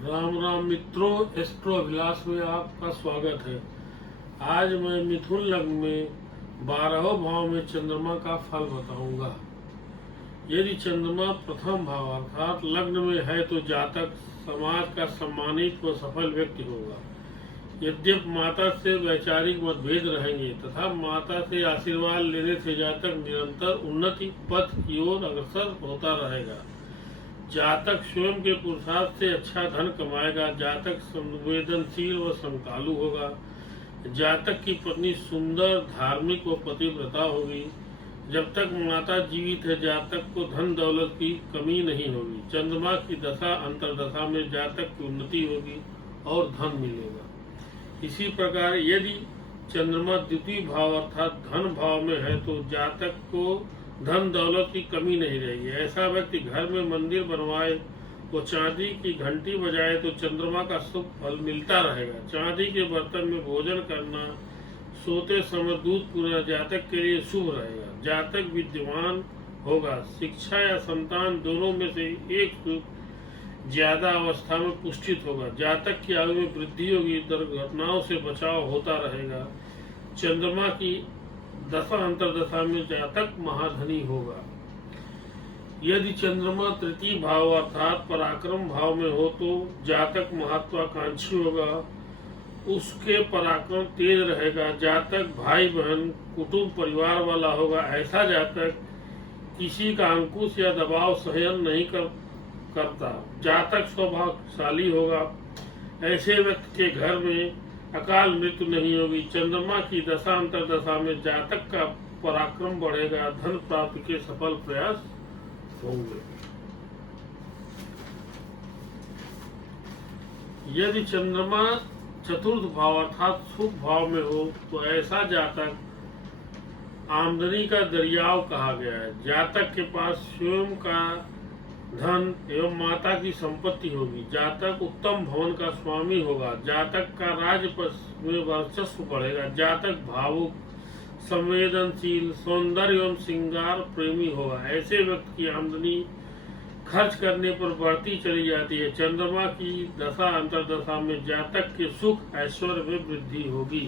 राम राम मित्रों, एस्ट्रो अभिलाष में आपका स्वागत है। आज मैं मिथुन लग्न में 12वें भाव में चंद्रमा का फल बताऊंगा। यदि चंद्रमा प्रथम भाव अर्थात लग्न में है तो जातक समाज का सम्मानित व सफल व्यक्ति होगा। यद्यप माता से वैचारिक मतभेद रहेंगे तथा माता से आशीर्वाद लेने से जातक निरंतर उन्नति पथ की ओर अग्रसर होता रहेगा। जातक स्वयं के पुरुषार्थ से अच्छा धन कमाएगा। जातक संवेदनशील व समकालु होगा। जातक की पत्नी सुंदर, धार्मिक व पतिव्रता होगी। जब तक माता जीवित है जातक को धन दौलत की कमी नहीं होगी। चंद्रमा की दशा अंतरदशा में जातक की उन्नति होगी और धन मिलेगा। इसी प्रकार यदि चंद्रमा द्वितीय भाव अर्थात धन भाव में है तो जातक को धन दौलत की कमी नहीं रहेगी। ऐसा व्यक्ति घर में मंदिर बनवाए वो चांदी की घंटी बजाए तो चंद्रमा का शुभ फल मिलता रहेगा। चांदी के बर्तन में भोजन करना, सोते समय दूध पीना जातक के लिए शुभ रहेगा। जातक विद्वान होगा। शिक्षा या संतान दोनों में से एक सुख ज्यादा अवस्था में पुष्टित होगा। जातक की आयु में वृद्धि होगी। दुर्घटनाओं से बचाव होता रहेगा। चंद्रमा की दशा अंतरदशा में जातक महाधनी होगा। यदि चंद्रमा तृतीय भाव अर्थात पराक्रम भाव में हो तो जातक महत्वाकांक्षी होगा। उसके पराक्रम तेज रहेगा। जातक भाई बहन कुटुंब परिवार वाला होगा। ऐसा जातक किसी का अंकुश या दबाव सहन नहीं करता। जातक स्वभावशाली होगा। ऐसे व्यक्ति के घर में अकाल मृत्यु नहीं होगी। चंद्रमा की दशा अंतरदशा में जातक का पराक्रम बढ़ेगा। धन प्राप्ति के सफल प्रयास होंगे। यदि चंद्रमा चतुर्थ भाव अर्थात सुख भाव में हो तो ऐसा जातक आमदनी का दरियाव कहा गया है। जातक के पास स्वयं का धन एवं माता की संपत्ति होगी। जातक उत्तम भवन का स्वामी होगा। जातक का राज्य में वर्चस्व बढ़ेगा। जातक भावुक, संवेदनशील, सौंदर्य एवं श्रृंगार प्रेमी होगा। ऐसे व्यक्ति की आमदनी खर्च करने पर बढ़ती चली जाती है। चंद्रमा की दशा अंतरदशा में जातक के सुख ऐश्वर्य में वृद्धि होगी।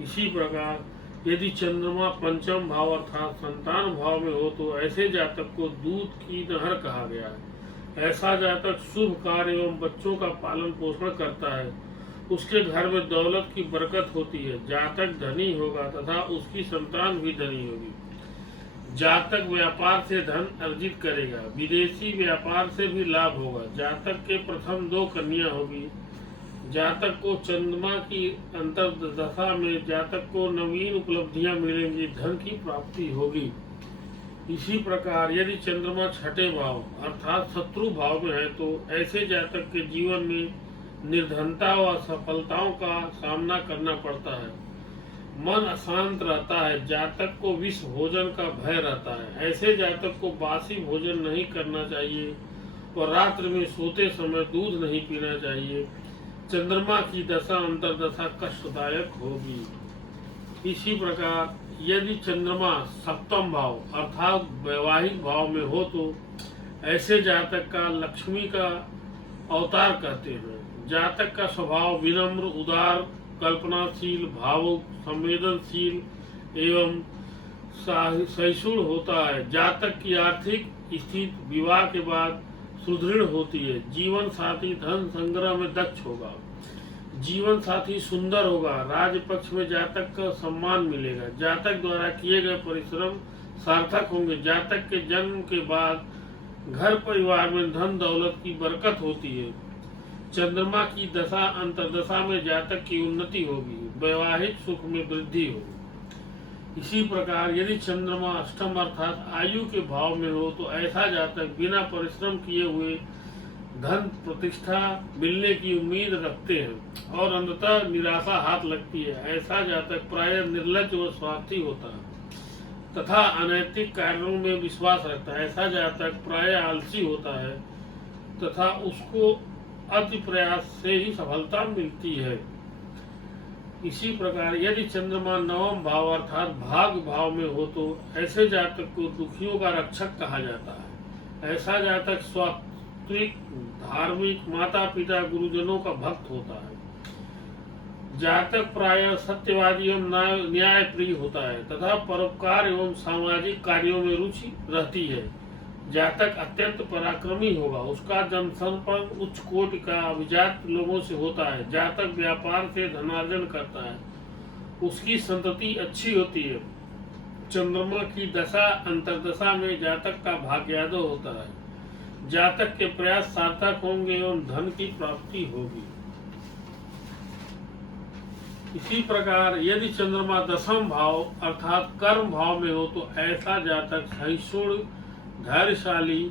इसी प्रकार यदि चंद्रमा पंचम भाव अर्थात संतान भाव में हो तो ऐसे जातक को दूध की नहर कहा गया है। ऐसा जातक शुभ कार्य एवं बच्चों का पालन पोषण करता है। उसके घर में दौलत की बरकत होती है। जातक धनी होगा तथा उसकी संतान भी धनी होगी। जातक व्यापार से धन अर्जित करेगा। विदेशी व्यापार से भी लाभ होगा। जातक के प्रथम 2 कन्या होगी। जातक को चंद्रमा की अंतरदशा में जातक को नवीन उपलब्धियां मिलेंगी। धन की प्राप्ति होगी। इसी प्रकार यदि चंद्रमा छठे भाव अर्थात शत्रु भाव में है तो ऐसे जातक के जीवन में निर्धनता व असफलताओं का सामना करना पड़ता है। मन अशांत रहता है। जातक को विष भोजन का भय रहता है। ऐसे जातक को बासी भोजन नहीं करना चाहिए और रात्रि में सोते समय दूध नहीं पीना चाहिए। चंद्रमा की दशा अंतरदशा कष्टदायक होगी। इसी प्रकार यदि चंद्रमा सप्तम भाव अर्थात वैवाहिक भाव में हो तो ऐसे जातक का लक्ष्मी का अवतार कहते हैं। जातक का स्वभाव विनम्र, उदार, कल्पनाशील, भावुक, संवेदनशील एवं सहिष्णु होता है। जातक की आर्थिक स्थिति विवाह के बाद सुदृढ़ होती है। जीवन साथी धन संग्रह में दक्ष होगा। जीवन साथी सुंदर होगा। राज पक्ष में जातक का सम्मान मिलेगा। जातक द्वारा किए गए परिश्रम सार्थक होंगे। जातक के जन्म के बाद घर परिवार में धन दौलत की बरकत होती है। चंद्रमा की दशा अंतरदशा में जातक की उन्नति होगी। वैवाहिक सुख में वृद्धि होगी। इसी प्रकार यदि चंद्रमा अष्टम अर्थात आयु के भाव में हो तो ऐसा जातक बिना परिश्रम किए हुए धन प्रतिष्ठा मिलने की उम्मीद रखते हैं और अंततः निराशा हाथ लगती है। ऐसा जातक प्रायः निर्लज्ज व स्वार्थी होता है तथा अनैतिक कार्यों में विश्वास रखता है। ऐसा जातक प्रायः आलसी होता है तथा उसको अति प्रयास से ही सफलता मिलती है। इसी प्रकार यदि चंद्रमा नवम भाव अर्थात भाग भाव में हो तो ऐसे जातक को दुखियों का रक्षक कहा जाता है। ऐसा जातक सात्विक, धार्मिक, माता पिता गुरुजनों का भक्त होता है। जातक प्रायः सत्यवादी एवं न्याय प्रिय होता है तथा परोपकार एवं सामाजिक कार्यों में रुचि रहती है। जातक अत्यंत पराक्रमी होगा, उसका जनसंपर्क उच्च कोटि का अभिजात लोगों से होता है। जातक व्यापार से धनार्जन करता है, उसकी संतति अच्छी होती है। चंद्रमा की दशा अंतर्दशा में जातक का भाग्योदय होता है। जातक के प्रयास सार्थक होंगे एवं धन की प्राप्ति होगी। इसी प्रकार यदि चंद्रमा दशम भाव अर्थात कर्म भाव में हो तो ऐसा जातक सहिष्णु, धैर्यशाली,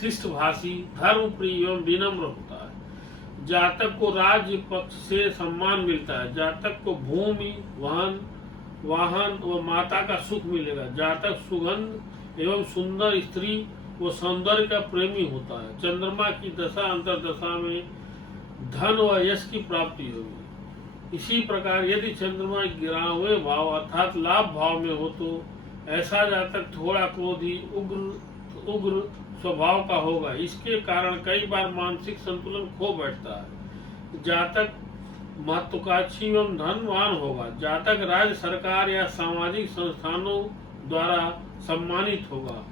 शिष्टभाषी, धर्मप्रिय एवं विनम्र होता है। जातक को राज्य पक्ष से सम्मान मिलता है। जातक को भूमि, वाहन व माता का सुख मिलेगा। जातक सुगंध एवं सुंदर स्त्री व सौंदर्य का प्रेमी होता है। चंद्रमा की दशा अंतर्दशा में धन व यश की प्राप्ति होगी। इसी प्रकार यदि चंद्रमा 11वें भाव अर्थात लाभ भाव में हो तो ऐसा जातक थोड़ा क्रोधी, उग्र स्वभाव का होगा। इसके कारण कई बार मानसिक संतुलन खो बैठता है। जातक महत्वाकांक्षी एवं धनवान होगा। जातक राज्य सरकार या सामाजिक संस्थानों द्वारा सम्मानित होगा।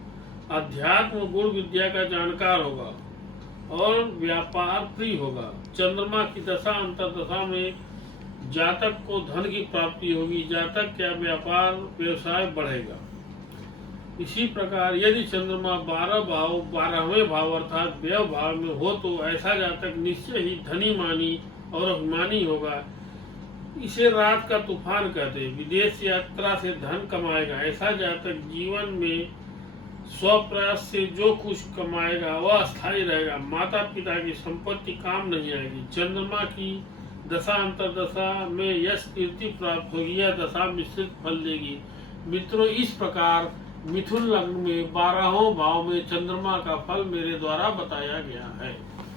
अध्यात्म गुण विद्या का जानकार होगा और व्यापार प्रिय होगा। चंद्रमा की दशा अंतर्दशा में जातक को धन की प्राप्ति होगी। जातक का व्यापार व्यवसाय बढ़ेगा। इसी प्रकार यदि चंद्रमा 12वें भाव अर्थात व्यय भाव में हो तो ऐसा जातक निश्चय ही धनी मानी और अभिमानी होगा। इसे रात का तूफान कहते हैं। विदेश यात्रा से धन कमाएगा। ऐसा जातक जीवन में स्वप्रयास से जो कुछ कमाएगा वह अस्थायी रहेगा। माता पिता की संपत्ति काम नहीं आएगी। चंद्रमा की दशा अंतर्दशा में यश कीर्ति प्राप्त होगी। यह दशा मिश्रित फल देगी। मित्रों, इस प्रकार मिथुन लग्न में 12वें भाव में चंद्रमा का फल मेरे द्वारा बताया गया है।